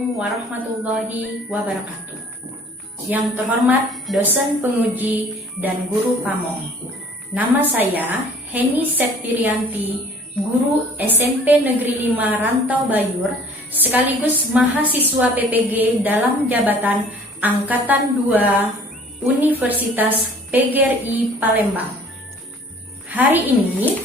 Assalamualaikum warahmatullahi wabarakatuh. Yang terhormat dosen penguji dan guru Pamong. Nama saya Heni Septirianti, guru SMP Negeri 5 Rantau Bayur, sekaligus mahasiswa PPG dalam jabatan Angkatan 2 Universitas PGRI Palembang. Hari ini,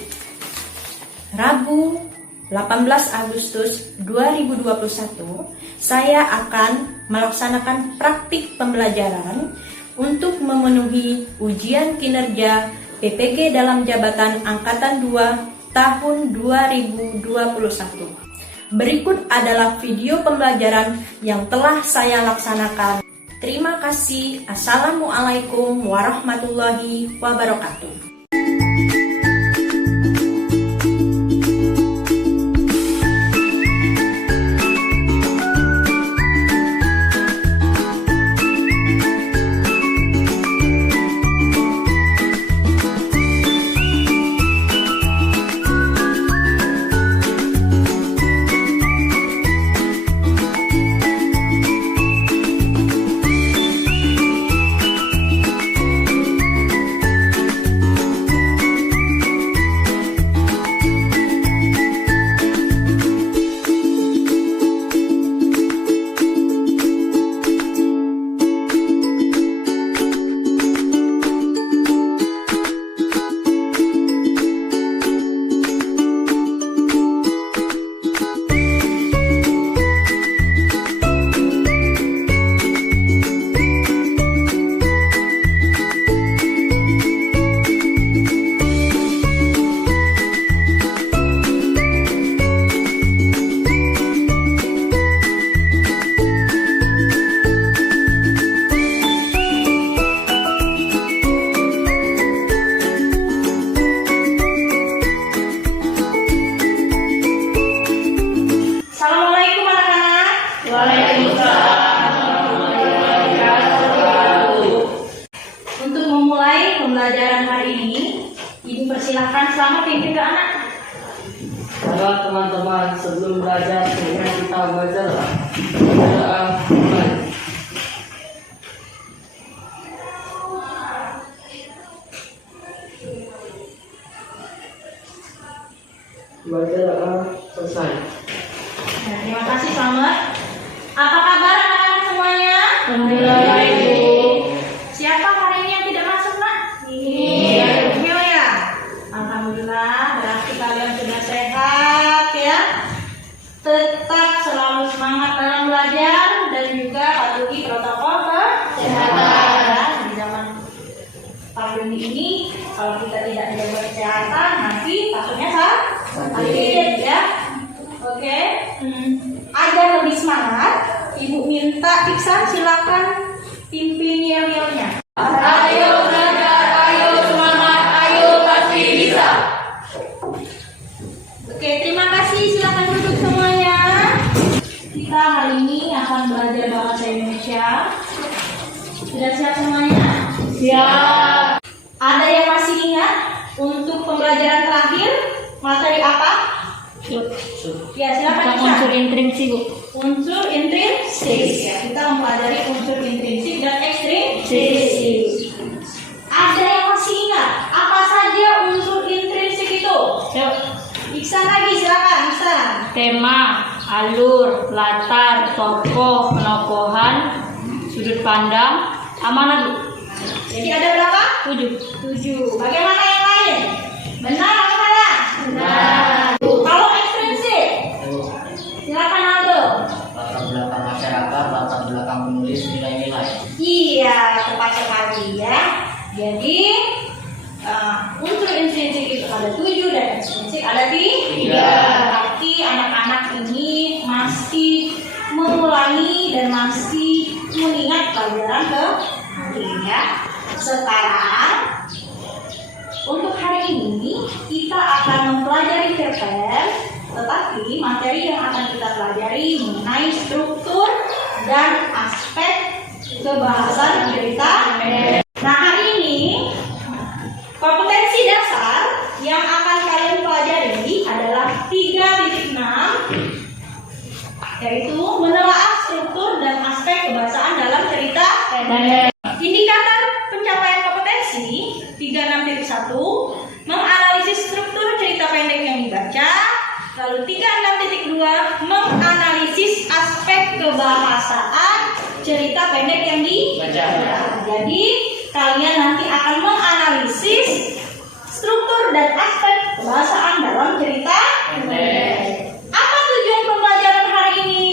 Rabu 18 Agustus 2021, saya akan melaksanakan praktik pembelajaran untuk memenuhi ujian kinerja PPG dalam jabatan Angkatan 2 tahun 2021. Berikut adalah video pembelajaran yang telah saya laksanakan. Terima kasih. Assalamualaikum warahmatullahi wabarakatuh. Untuk memulai pembelajaran hari ini, Ibu persilahkan selamat pimpin ke anak. Halo teman-teman, sebelum belajar kita belajar bacaan mulai. Bacaan selesai. Nah, terima kasih, selamat. Apa kabar anak-anak semuanya? Alhamdulillah, Ibu. Siapa hari ini yang tidak masuk, Nak? Iya. Iya ya. Alhamdulillah, berarti kalian sudah sehat ya. Tetap selalu semangat dalam belajar dan juga patuhi protokol kesehatan. Di zaman pandemi ini, kalau kita tidak jaga kesehatan, nanti takutnya sakit ya. Oke. Agar lebih semangat, Ibu minta Iksan silakan pimpin yel-yelnya. Ayo belajar, ayo semangat, ayo pasti bisa. Oke, terima kasih. Silakan duduk semuanya. Kita hari ini akan belajar bahasa Indonesia. Sudah siap semuanya? Siap. Ada yang masih ingat untuk pembelajaran terakhir materi apa? Ya, silakan. Unsur intrinsik, Bu. Unsur intrinsik. Ya, kita mempelajari unsur intrinsik dan ekstrinsik. Ada yang masih ingat apa saja unsur intrinsik itu? Yuk. Iksan lagi, silakan Iksan. Tema, alur, latar, tokoh, penokohan, sudut pandang, amanat, Bu. Jadi ada berapa? 7. Bagaimana yang lain? Benar atau salah? Benar. Kalau ekstrinsik, silakan Aldo. Latar belakang masyarakat, latar belakang penulis, nilai-nilai. Iya, tepat sekali ya. Jadi unsur intrinsik itu ada 7 dan ekstrinsik ada 3. Berarti anak-anak ini masih mengulangi dan masih mengingat pelajaran kemarin ya. Sekarang untuk hari ini kita akan mempelajari cerpen, tetapi materi yang akan kita pelajari mengenai struktur dan aspek kebahasan cerita. Nah, hari ini kompetensi dasar yang akan kalian pelajari adalah 3.6, yaitu menelaah struktur dan aspek kebahasaan dalam cerita pendek. Indikator pencapaian kompetensi 36.1 menganalisis struktur cerita pendek yang dibaca. Lalu 36.2 menganalisis aspek kebahasaan cerita pendek yang dibaca. Jadi kalian nanti akan menganalisis struktur dan aspek kebahasaan dalam cerita pendek. Apa tujuan pembelajaran hari ini?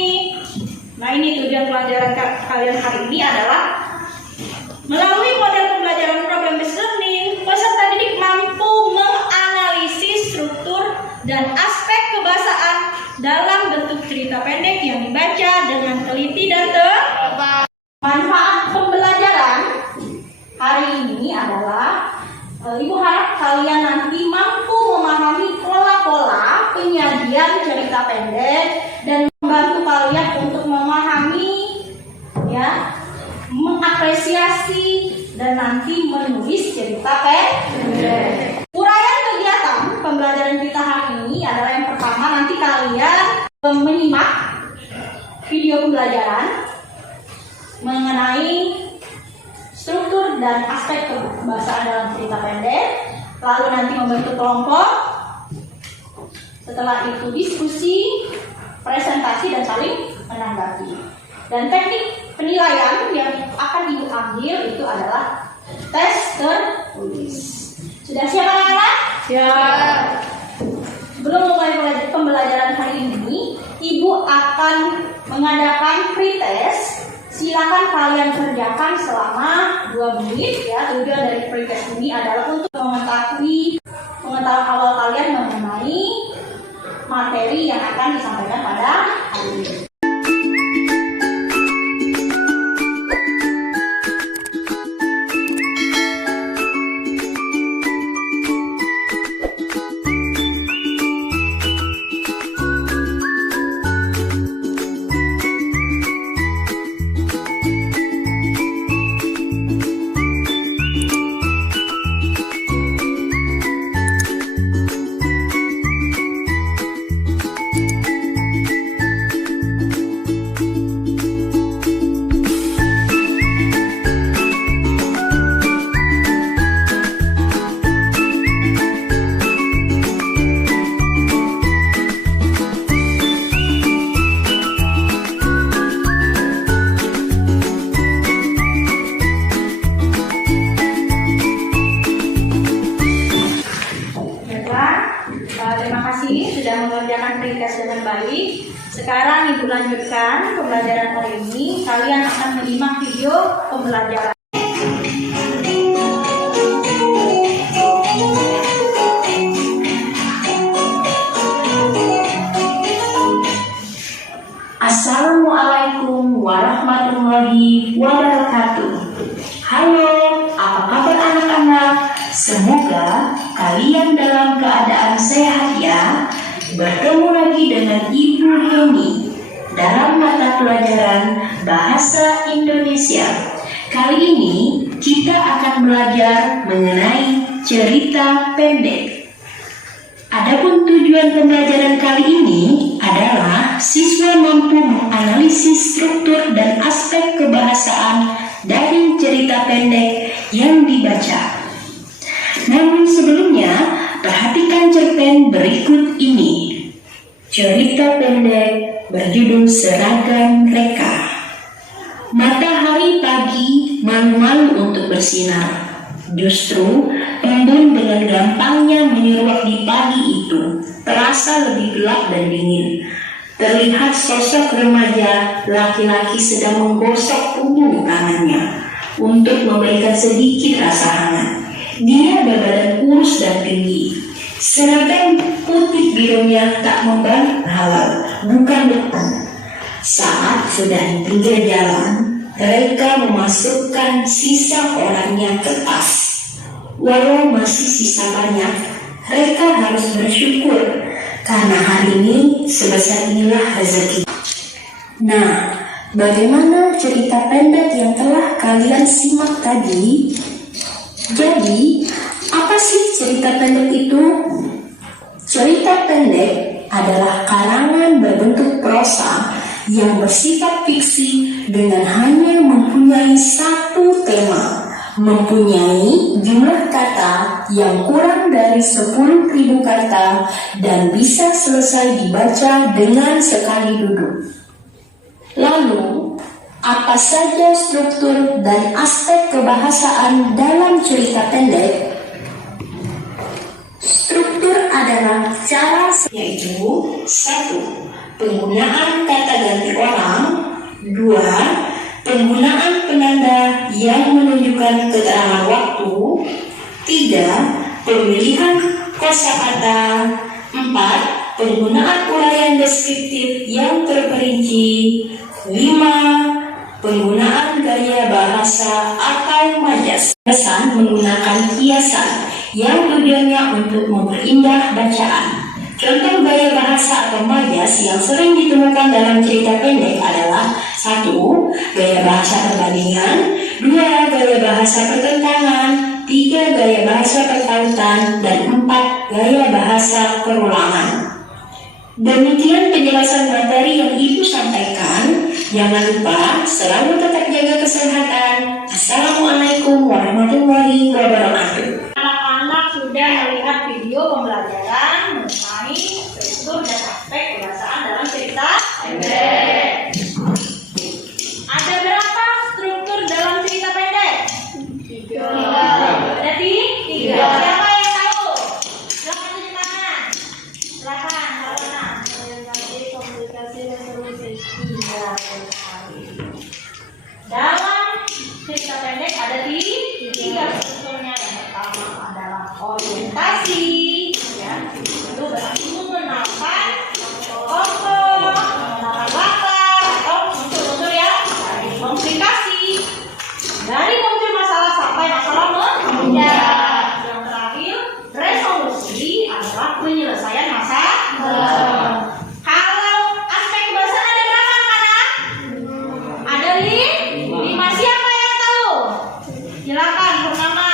Nah, ini tujuan pelajaran kalian hari ini adalah melalui model pembelajaran problem based learning, peserta didik mampu menganalisis struktur dan aspek kebahasaan dalam bentuk cerita pendek yang dibaca dengan teliti dan tepat. Manfaat pembelajaran hari ini adalah Ibu harap kalian nanti mampu memahami pola-pola penyajian cerita pendek dan membantu kalian untuk memahami, ya, mengapresiasi dan nanti menulis cerita pendek. Uraian kegiatan pembelajaran kita hari ini adalah yang pertama, nanti kalian menyimak video pembelajaran mengenai struktur dan aspek kebahasaan dalam cerita pendek, lalu nanti membentuk kelompok. Setelah itu diskusi, presentasi dan saling menanggapi. Dan teknik penilaian yang akan Ibu ambil itu adalah tes tertulis. Sudah siap anak-anak? Siap. Sebelum mulai pembelajaran hari ini, Ibu akan mengadakan pretest. Silakan kalian kerjakan selama 2 menit, ya. Tujuan dari pretest ini adalah untuk mengetahui pengetahuan awal kalian mengenai materi yang akan disampaikan pada hari ini. Terima kasih sudah mengerjakan pretest dengan baik. Sekarang Ibu lanjutkan pembelajaran hari ini. Kalian akan menyimak video pembelajaran. Assalamualaikum warahmatullahi wabarakatuh. Halo, apa kabar anak-anak? Semoga kalian dalam keadaan sehat ya. Bertemu lagi dengan Ibu Heni dalam mata pelajaran Bahasa Indonesia. Kali ini kita akan belajar mengenai cerita pendek. Adapun tujuan pembelajaran kali ini adalah siswa mampu menganalisis struktur dan aspek kebahasaan dari cerita pendek yang dibaca. Namun sebelumnya, perhatikan cerpen berikut ini. Cerita pendek berjudul Seragam Reka. Matahari pagi malu-malu untuk bersinar. Justru embun dengan gampangnya menyeruak di pagi itu terasa lebih gelap dan dingin. Terlihat sosok remaja laki-laki sedang menggosok punggung tangannya untuk memberikan sedikit rasa hangat. Dia berbadan kurus dan tinggi. Seragam putih birunya tak membantu halal, bukan depan. Saat sudah di pinggir jalan, mereka memasukkan sisa korannya ke tas. Walau masih sisa banyak, mereka harus bersyukur karena hari ini sebesar inilah rezeki. Nah, bagaimana cerita pendek yang telah kalian simak tadi? Jadi, apa sih cerita pendek itu? Cerita pendek adalah karangan berbentuk prosa yang bersifat fiksi dengan hanya mempunyai satu tema, mempunyai jumlah kata yang kurang dari 10.000 kata dan bisa selesai dibaca dengan sekali duduk. Lalu, apa saja struktur dan aspek kebahasaan dalam cerita pendek? Struktur adalah cara, yaitu 1. Penggunaan kata ganti orang. 2. Penggunaan penanda yang menunjukkan keterangan waktu. 3. Pemilihan kosakata. 4. Penggunaan uraian deskriptif yang terperinci. 5. Penggunaan gaya bahasa atau majas. Pesan menggunakan kiasan yang tujuannya untuk memperindah bacaan. Contoh gaya bahasa atau majas yang sering ditemukan dalam cerita pendek adalah 1. Gaya bahasa perbandingan. 2. Gaya bahasa pertentangan. 3. Gaya bahasa pertautan. Dan 4. Gaya bahasa perulangan. Demikian penjelasan materi yang Ibu sampaikan. Jangan lupa selalu tetap jaga kesehatan. Assalamualaikum warahmatullahi wabarakatuh. Anak-anak sudah melihat video pembelajaran mengenai struktur dan aspek kebahasaan dalam cerita pendek. Ada berapa struktur dalam cerita pendek? 3. Ada 3. Siapa yang tahu? Silakan tunjuk tangan. Silakan, Harwana. Komunikasi, resolusi. Dalam cerita pendek ada 3 strukturnya. Yang pertama adalah orientasi, ya, itu berarti mengenalkan tokoh, mengenalkan latar atau unsur-unsur ya dari komplikasi, dari muncul masalah sampai masalah menjawab. Yang terakhir resolusi adalah penyelesaian masalah. Kalau aspek kebahasaan ada berapa anak-anak? Ada 5. Siapa yang tahu? Silakan pertama.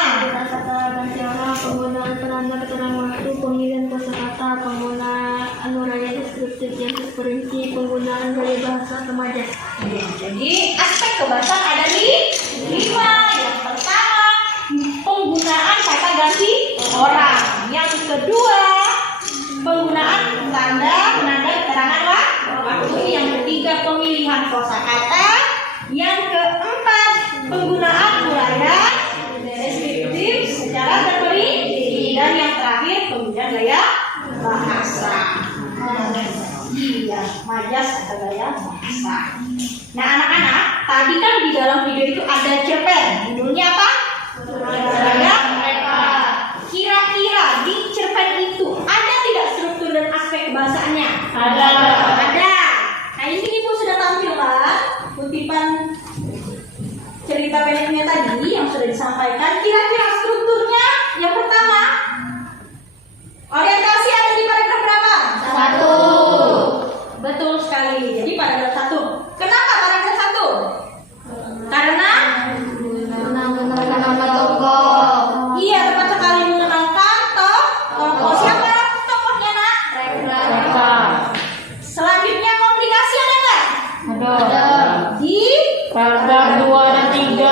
Kata ganti orang, penggunaan penanda keterangan waktu, pemilihan kosakata, penggunaan uraian deskriptif yang terperinci, penggunaan gaya bahasa atau majas. Jadi aspek kebahasaan ada 5. Yang pertama penggunaan kata ganti orang. Yang kedua penggunaan penanda keterangan waktu. Yang ketiga pemilihan kosakata. Yang keempat penggunaan uraian deskriptif secara terperinci. Dan yang terakhir penggunaan gaya bahasa. Iya, majas atau gaya bahasa. Nah anak-anak, tadi kan di dalam video itu ada cerpen. Judulnya apa? Gaya mereka. Kira-kira di cerpen itu ada tidak struktur dan aspek kebahasaannya? Ada. Nah ini Ibu sudah tampilkan kutipan cerita pendeknya tadi yang sudah disampaikan. Kira-kira strukturnya yang pertama, orientasi ada di paragraf berapa? 1. Betul sekali. Jadi paragraf 1. Kenapa paragraf 1? Karena Mengenalkan nama tokoh. iya, tepat sekali, mengenalkan tokoh. Siapa tokohnya, Nak? Mereka. Selanjutnya komplikasi ada nggak? Ada. Di Paragraf 2 dan 3.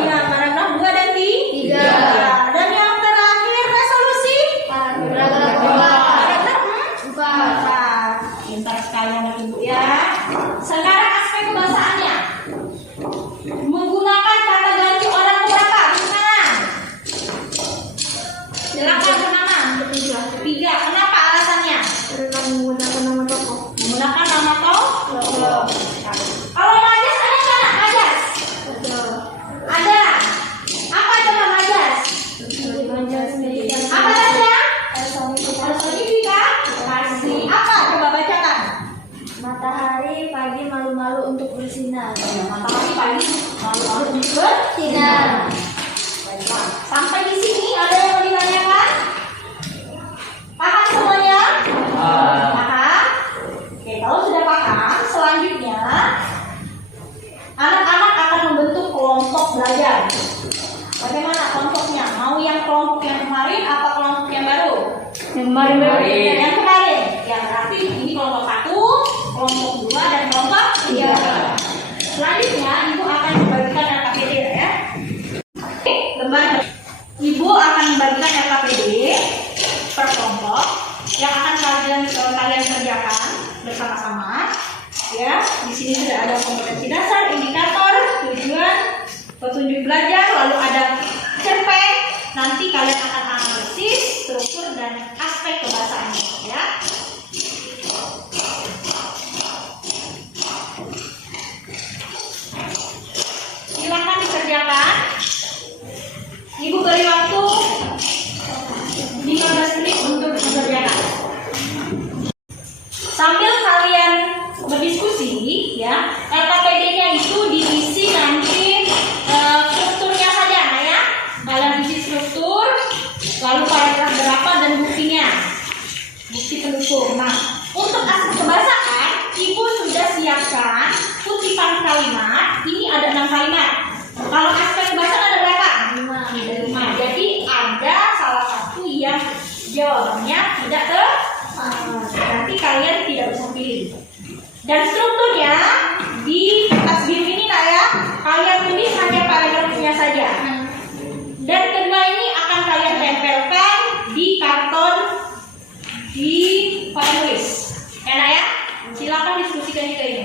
iya, paragraf 2 dan 3. Dan yang terakhir resolusi. Paragraf Paragraf 4. Pintar sekali anak Ibu ya. Sekarang aspek kebahasaannya. Menggunakan kata ganti orang berapa? Gimana? Silakan pertama. Ketiga. Kenapa alasannya? Mereka menggunakan nama tokoh. Menggunakan nama tokoh. Kalau majas ada nggak, Nak? Majas? Ada. Apa coba majas? Apa tadinya? Personifikasi. Apa? Coba bacakan. Matahari pagi malu-malu untuk bersinar. Matahari pagi malu-malu untuk bersinar. Baiklah. Sampai di sini ada yang mau ditanyakan? Paham semuanya? Paham? Oke, kalau sudah paham, selanjutnya anak-anak akan membentuk kelompok belajar. Bagaimana kelompoknya? Mau yang kelompok yang kemarin apa kelompok yang baru? Yang kemarin. Yang kemarin. Ya berarti ini kelompok 1, kelompok 2, dan kelompok Selanjutnya, Ibu akan membagikan LKPD ya. Lembar Ibu akan membagikan LKPD per kelompok yang akan kalian kerjakan bersama-sama. Ya, di sini sudah ada kompetensi dasar, indikator, tujuan, petunjuk belajar, lalu ada cerpen. Nanti kalian akan analisis struktur dan aspek kebahasaannya, ya. Silakan dikerjakan. Ibu beri waktu 15 menit untuk mengerjakan. Sambil kalian berdiskusi, ya, LKPD-nya itu diisi nanti strukturnya saja, ya. Kalian isi struktur, lalu paragraf berapa dan buktinya, bukti pendukung. Nah, untuk aspek kebahasaan, Ibu sudah siapkan kutipan kalimat. Ini ada 6 kalimat. Kalau aspek kebahasaan ada berapa? 5. Jadi ada salah satu yang jawabannya tidak tepat. Nanti kalian tidak bisa pilih. Dan strukturnya di kertas biru ini, nak, ya, kalian tulis hanya paragrafnya saja. Dan kedua ini akan kalian tempelkan di karton di papan tulis. Enak, ya? Silakan diskusikan juga ini.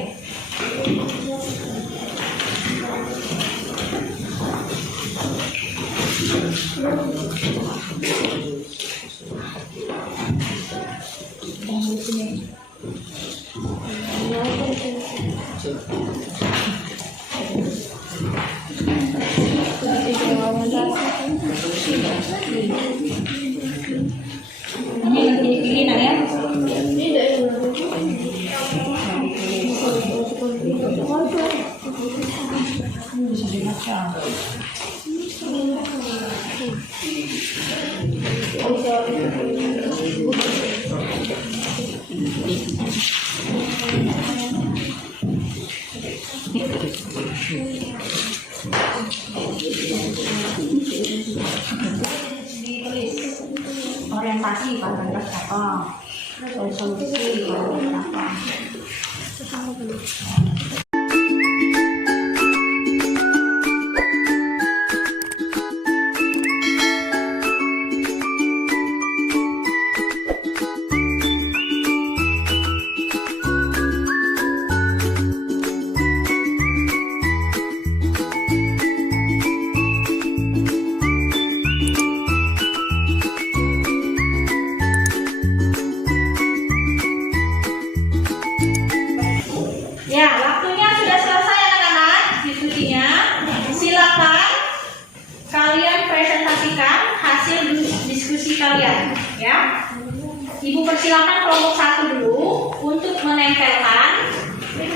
Ini nanti dipilih, nak, ya. Ditulis orientasi paragraf apa, solusi paragraf apa. Ya, waktunya sudah selesai, anak-anak, diskusinya. Silakan kalian presentasikan hasil diskusi kalian, ya. Ibu persilakan kelompok 1 dulu untuk menempelkan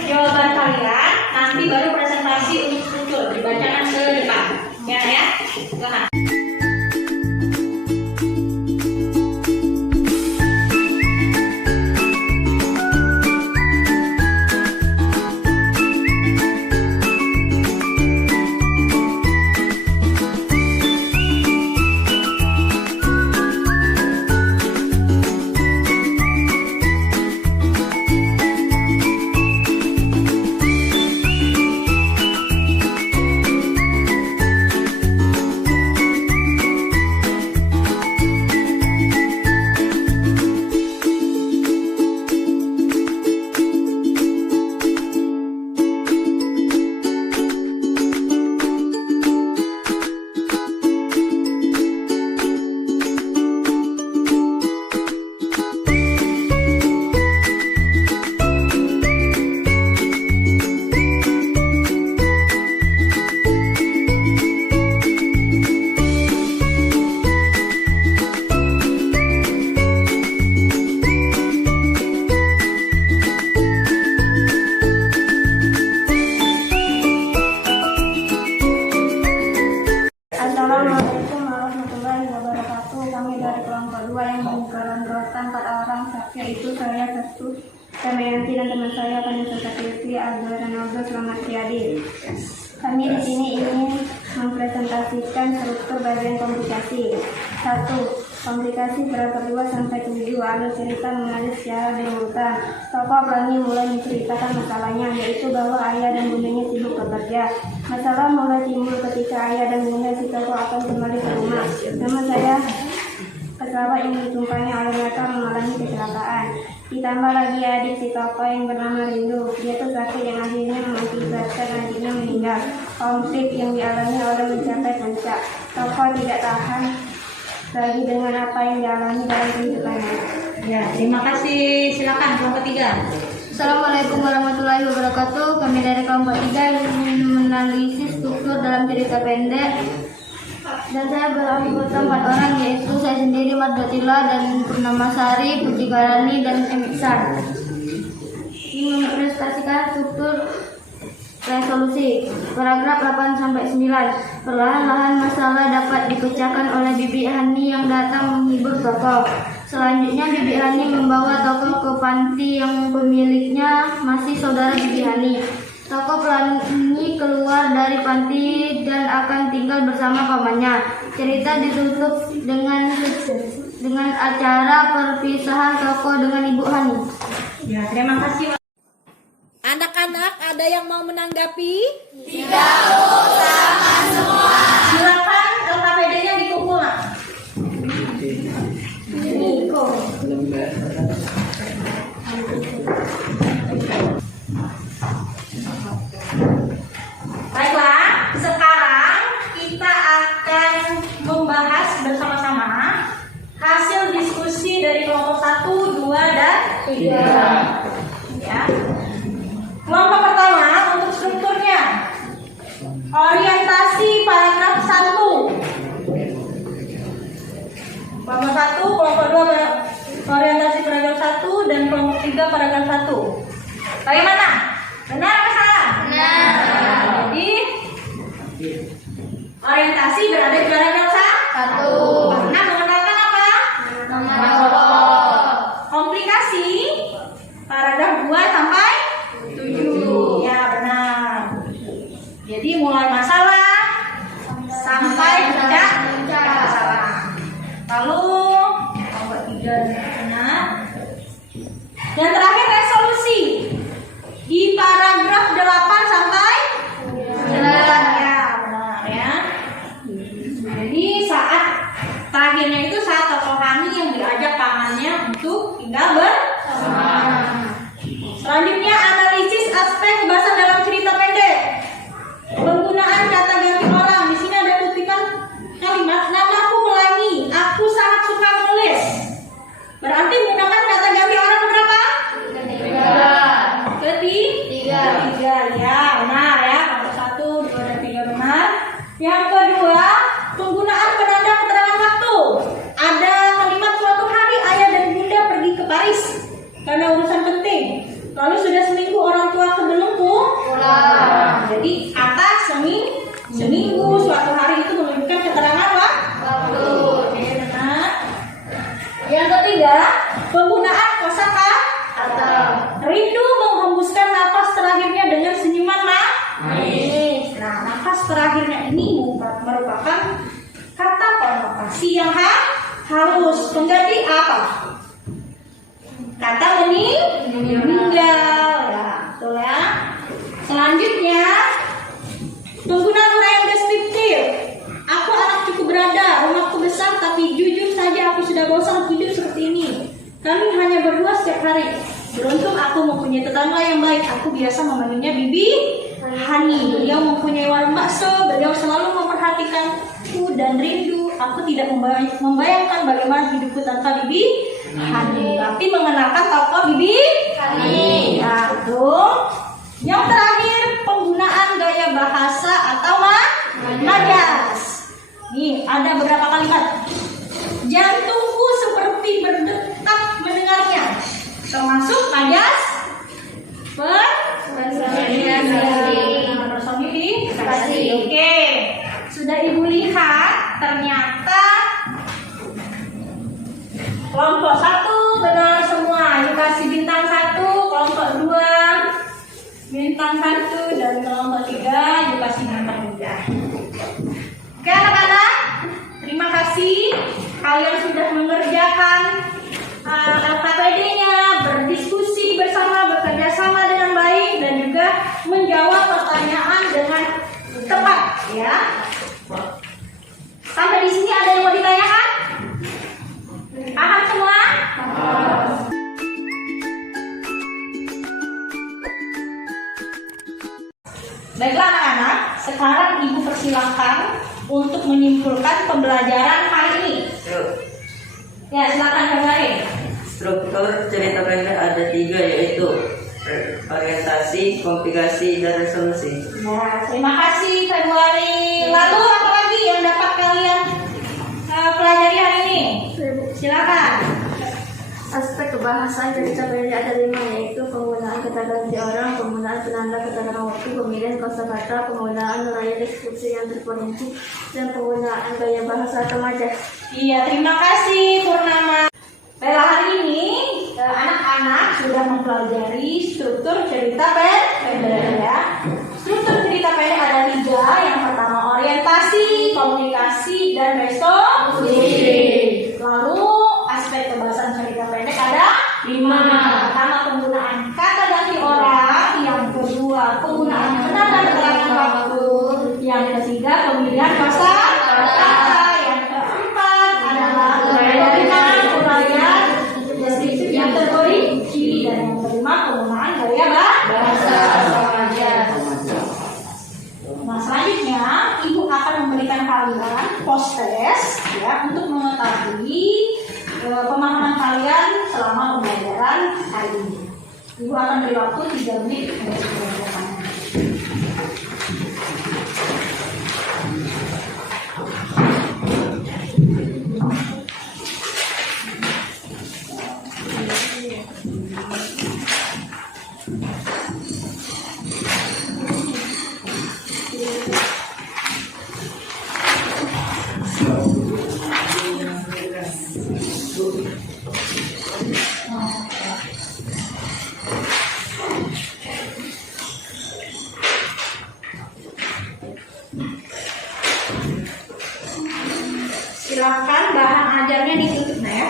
jawaban kalian. Nanti baru presentasi untuk struktur dibacakan ke depan, ya, ya. Silakan. Assalamualaikum warahmatullahi wabarakatuh. Kami dari kelompok 2 yang beranggotakan 4 orang, yaitu saya Satu, Damayanti, dan teman saya Vanessa Satyati, Aldo Ronaldo, Selamat Riyadi. Kami di sini ingin mempresentasikan struktur bagian komplikasi. 1. Komplikasi berat 2 sampai 7. Alur cerita mengalir secara berurutan. Tokoh pelangi mulai menceritakan masalahnya, yaitu bahwa ayah dan bundanya sibuk bekerja. Masalah mulai timbul ketika ayah dan bunda si tokoh akan kembali ke rumah. Namun pesawat yang ditumpangi oleh mereka mengalami kecelakaan. Ditambah lagi adik si tokoh yang bernama Rindu. Dia tuh sakit yang akhirnya mengakibatkan adiknya meninggal. Konflik yang dialami oleh mencapai puncak. Tokoh tidak tahan lagi dengan apa yang dialami dalam kehidupannya. Ya, terima kasih. Silakan kelompok 3. Assalamualaikum warahmatullahi wabarakatuh. Kami dari kelompok 3 ingin menanalisis struktur dalam cerita pendek. Dan saya beranggota 4 orang, yaitu saya sendiri, Mardatila, dan Purnamasari, Puji Garani, dan Emiksan. Ingin mengilustrasikan struktur resolusi. Paragraf 8-9. Perlahan-lahan masalah dapat dipecahkan oleh Bibi Hani yang datang menghibur tokoh. Selanjutnya Bibi Hani membawa tokoh ke panti yang pemiliknya masih saudara Bibi Hani. Tokoh Pelani keluar dari panti dan akan tinggal bersama pamannya. Cerita ditutup dengan acara perpisahan tokoh dengan Ibu Hani. Ya, terima kasih. Anak-anak ada yang mau menanggapi? Silakan LKPD-nya dikumpul. Baiklah, sekarang kita akan membahas bersama-sama hasil diskusi dari kelompok 1, 2, dan 3. Ya. Kelompok pertama untuk strukturnya. Orientasi paragraf 1. Kelompok 1, kelompok 2 orientasi paragraf 1 dan kelompok 3 paragraf 1. Bagaimana? Benar atau salah? Benar. Jadi orientasi berada di paragraf 1. Karena mengenalkan apa? Nomor. Komplikasi paragraf 2 sampai 7. Ya, benar. Jadi mulai masalah sampai tidak masalah. Lalu kelompok 3 benar. Dan terakhir resolusi di paragraf 8 sampai 9. Ya, benar ya. Jadi saat terakhirnya itu saat tokoh Hani yang diajak pamannya untuk tinggal bersama. Selanjutnya analisis aspek bahasa dalam cerita pendek. Penggunaan kata ganti orang. Di sini ada kutipan kalimat namaku Pelangi, aku sangat suka menulis. Berarti menggunakan kata ganti orang berapa? Ketiga. Ya, benar ya. Kelompok 1, 2, dan 3 benar. Yang kedua, penggunaan penanda keterangan waktu. Ada kalimat suatu hari ayah dan bunda pergi ke Paris karena urusan penting. Lalu sudah seminggu orang tua sebelum pulang. Jadi kata seminggu suatu hari itu menunjukkan keterangan waktu. Oke, benar. Yang ketiga, penggunaan kosakata. Rindu menghembuskan napas terakhirnya dengan senyuman manis. Nah, napas terakhirnya ini merupakan kata konotasi yang halus. Pengganti apa? Kata meninggal. Ya, betul ya. Selanjutnya, penggunaan uraian deskriptif. Aku anak cukup berada, rumahku besar, tapi jujur saja aku sudah bosan hidup seperti ini. Kami hanya berdua setiap hari. Beruntung aku mempunyai tetangga yang baik. Aku biasa memanggilnya Bibi Hani. Beliau mempunyai warung bakso. Beliau selalu memperhatikanku dan rindu. Aku tidak membayangkan bagaimana hidupku tanpa Bibi Hani. Tapi mengenalkan tokoh Bibi Hani. Ya, betul. Yang terakhir, penggunaan gaya bahasa atau majas. Nih, ada beberapa kalimat. Jantungku seperti berdetak mendengarnya. Termasuk majas personifikasi. Oke. Sudah Ibu lihat, ternyata kelompok 1 benar semua. Ibu kasih bintang 1, kelompok 2 bintang 1, dan kelompok 3 Ibu kasih bintang 3. Oke anak-anak, terima kasih kalian sudah mengerjakan LKPD-nya, berdiskusi bersama, bekerja sama dengan baik, dan juga menjawab pertanyaan dengan ya. Sampai di sini ada yang mau ditanyakan? Paham semua? Baiklah anak-anak, sekarang ibu persilahkan untuk menyimpulkan pembelajaran hari ini. Ya, silakan Februari. Struktur cerita pendek ada 3, yaitu orientasi, komplikasi, dan resolusi. Nah, terima kasih Februari. Lalu apa lagi yang dapat kalian pelajari hari ini? Silakan. Aspek kebahasan cerita pendek ada 5, yaitu penggunaan kata ganti orang, penggunaan penanda keterangan waktu, pemilihan kosakata, penggunaan nilai deskripsi yang terperinci, dan penggunaan gaya bahasa remaja. Iya, terima kasih Purnama. Baiklah, hari ini anak-anak sudah mempelajari struktur cerita pendek ya. Struktur cerita pendek ada 3. Yang pertama orientasi, komunikasi, dan resolusi. Lalu aspek kebahasan cerita pendek ada 5. Pertama penggunaan kata ganti orang, yang kedua penggunaan penanda keterangan waktu, yang ketiga pemilihan kosakata, yang keempat adalah uraian deskripsi yang terperinci, dan yang kelima penggunaan gaya bahasa remaja. Nah, selanjutnya ibu akan memberikan kalian post test ya untuk mengetahui pemahaman kalian selama pembelajaran hari ini. Ibu akan beri waktu 3 menit untuk mengerjakannya. Silakan bahan ajarnya ditutup ya.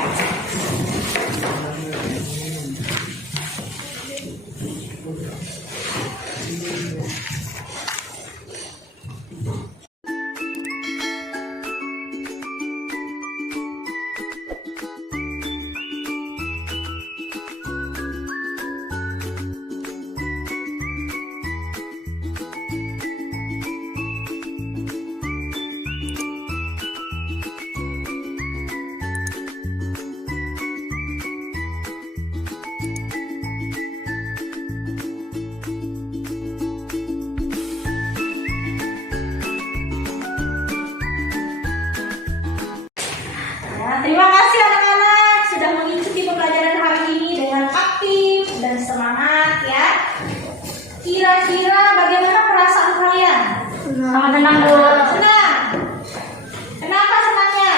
Terima kasih anak-anak sudah mengikuti pembelajaran hari ini dengan aktif dan semangat ya. Kira-kira bagaimana perasaan kalian? Sangat tenang, Bu. Senang. Kenapa senangnya?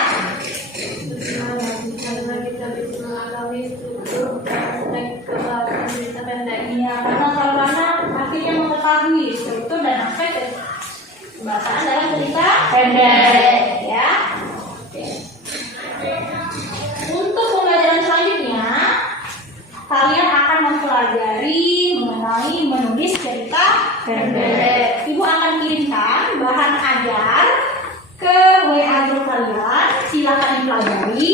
Iya, karena kalau anak akhirnya mengetahui struktur dan aspek kebahasan dalam cerita pendek ya. Untuk pembelajaran selanjutnya, kalian akan mempelajari mengenai menulis cerita pendek. Ibu akan kirimkan bahan ajar ke WA group kalian. Silakan dipelajari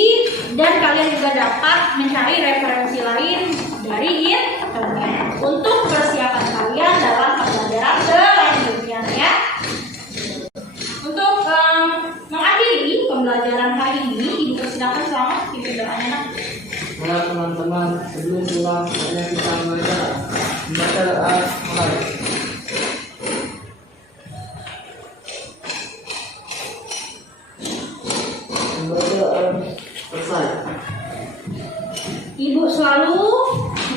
dan kalian juga dapat mencari referensi lain dari internet untuk persiapan kalian dalam pembelajaran selanjutnya ya. Untuk mengakhiri pembelajaran hari ini, ibu persilakan selamat pimpin doanya nak. Nah teman-teman, sebelum pulang saatnya kita membaca doa mulai. Membaca selesai. Ibu selalu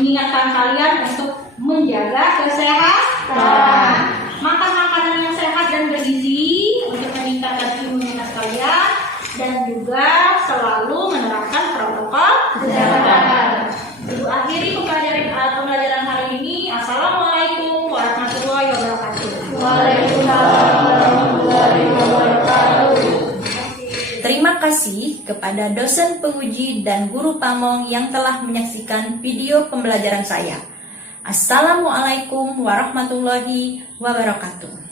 mengingatkan kalian untuk menjaga kesehatan. Makan makanan yang sehat dan bergizi untuk meningkatkan imunitas kalian dan juga selalu menerapkan protokol kesehatan. Ibu akhiri pembelajaran hari ini. Assalamualaikum warahmatullahi wabarakatuh. Waalaikumsalam warahmatullahi wabarakatuh. Terima kasih kepada dosen penguji dan guru pamong yang telah menyaksikan video pembelajaran saya. Assalamualaikum warahmatullahi wabarakatuh.